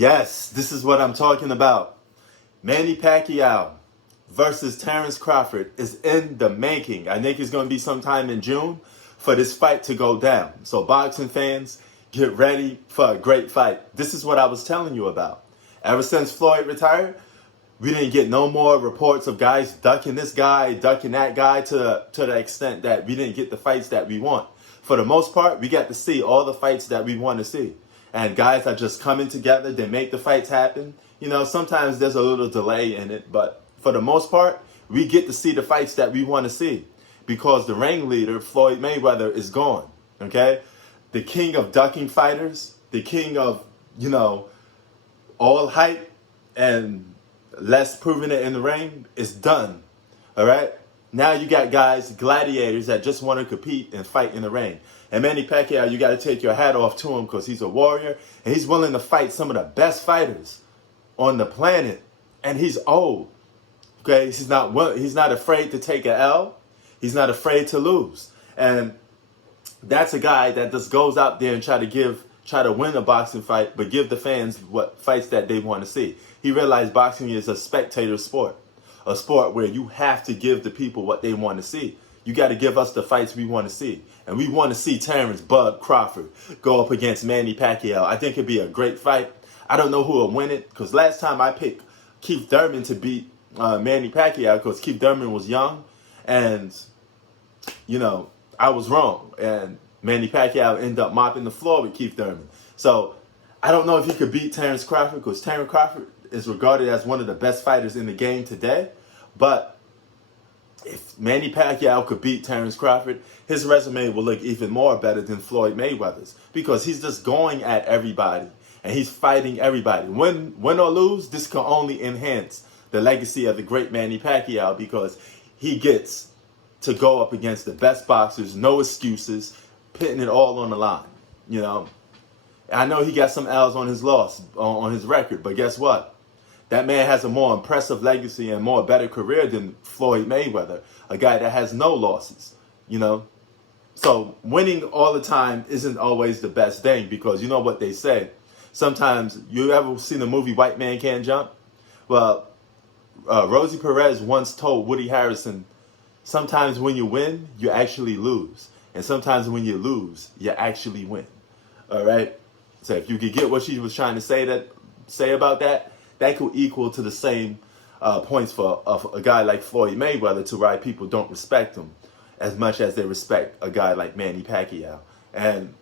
Yes, this is what I'm talking about. Manny Pacquiao versus Terrence Crawford is in the making. I think it's going to be sometime in June for this fight to go down. So boxing fans, get ready for a great fight. This is what I was telling you about. Ever since Floyd retired, we didn't get no more reports of guys ducking this guy, ducking that guy to the extent that we didn't get the fights that we want. For the most part, we got to see all the fights that we want to see. And guys are just coming together. They make the fights happen. You know, sometimes there's a little delay in it, but for the most part, we get to see the fights that we want to see because the ringleader, Floyd Mayweather, is gone. Okay? The king of ducking fighters, the king of, all hype and less proving it in the ring is done. All right? Now you got guys, gladiators that just want to compete and fight in the ring. And Manny Pacquiao, you got to take your hat off to him because he's a warrior and he's willing to fight some of the best fighters on the planet. And he's old. Okay, he's not afraid to take an L. He's not afraid to lose. And that's a guy that just goes out there and try to win a boxing fight, but give the fans what fights that they want to see. He realized boxing is a spectator sport. A sport where you have to give the people what they want to see. You got to give us the fights we want to see. And we want to see Terrence "Bud" Crawford go up against Manny Pacquiao. I think it'd be a great fight. I don't know who will win it because last time I picked Keith Thurman to beat Manny Pacquiao because Keith Thurman was young. And, I was wrong. And Manny Pacquiao ended up mopping the floor with Keith Thurman. So I don't know if he could beat Terrence Crawford because Terrence Crawford is regarded as one of the best fighters in the game today. But if Manny Pacquiao could beat Terrence Crawford, his resume will look even more better than Floyd Mayweather's because he's just going at everybody and he's fighting everybody. Win or lose, this can only enhance the legacy of the great Manny Pacquiao because he gets to go up against the best boxers, no excuses, putting it all on the line. I know he got some L's on his record, but guess what? That man has a more impressive legacy and more better career than Floyd Mayweather, a guy that has no losses, So winning all the time isn't always the best thing because you know what they say. Sometimes, you ever seen the movie White Man Can't Jump? Well, Rosie Perez once told Woody Harrelson, sometimes when you win, you actually lose. And sometimes when you lose, you actually win. All right? So if you could get what she was trying to say about that, that could equal to the same points for a guy like Floyd Mayweather to why people don't respect him as much as they respect a guy like Manny Pacquiao. And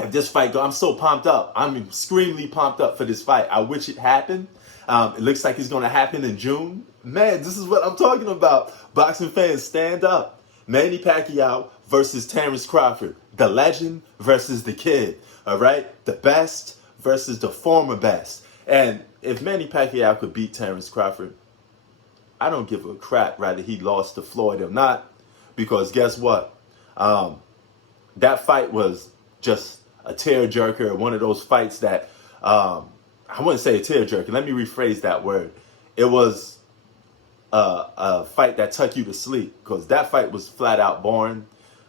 if this fight goes, I'm so pumped up. I'm extremely pumped up for this fight. I wish it happened. It looks like it's going to happen in June. Man, this is what I'm talking about. Boxing fans, stand up. Manny Pacquiao versus Terrence Crawford. The legend versus the kid. All right? The best versus the former best. And if Manny Pacquiao could beat Terrence Crawford, I don't give a crap whether he lost to Floyd or not. Because guess what? That fight was just a tearjerker. One of those fights that, I wouldn't say a tearjerker. Let me rephrase that word. It was a fight that took you to sleep. Because that fight was flat out boring.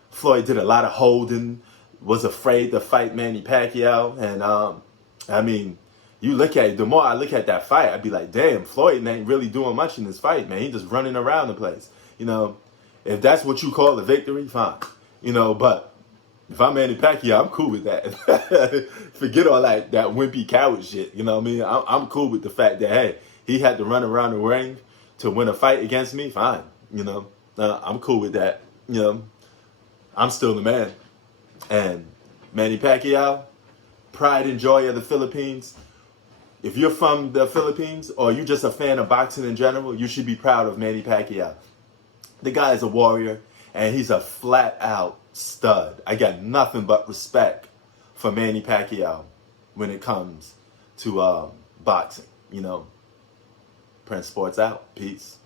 Floyd did a lot of holding. Was afraid to fight Manny Pacquiao. And, you look at it, the more I look at that fight, I'd be like, damn, Floyd ain't really doing much in this fight, man. He just running around the place. If that's what you call a victory, fine. But if I'm Manny Pacquiao, I'm cool with that. Forget all that wimpy coward shit. You know what I mean? I'm cool with the fact that, hey, he had to run around the ring to win a fight against me, fine. I'm cool with that. I'm still the man. And Manny Pacquiao, pride and joy of the Philippines. If you're from the Philippines or you're just a fan of boxing in general, you should be proud of Manny Pacquiao. The guy is a warrior, and he's a flat-out stud. I got nothing but respect for Manny Pacquiao when it comes to boxing. Prince Sports out. Peace.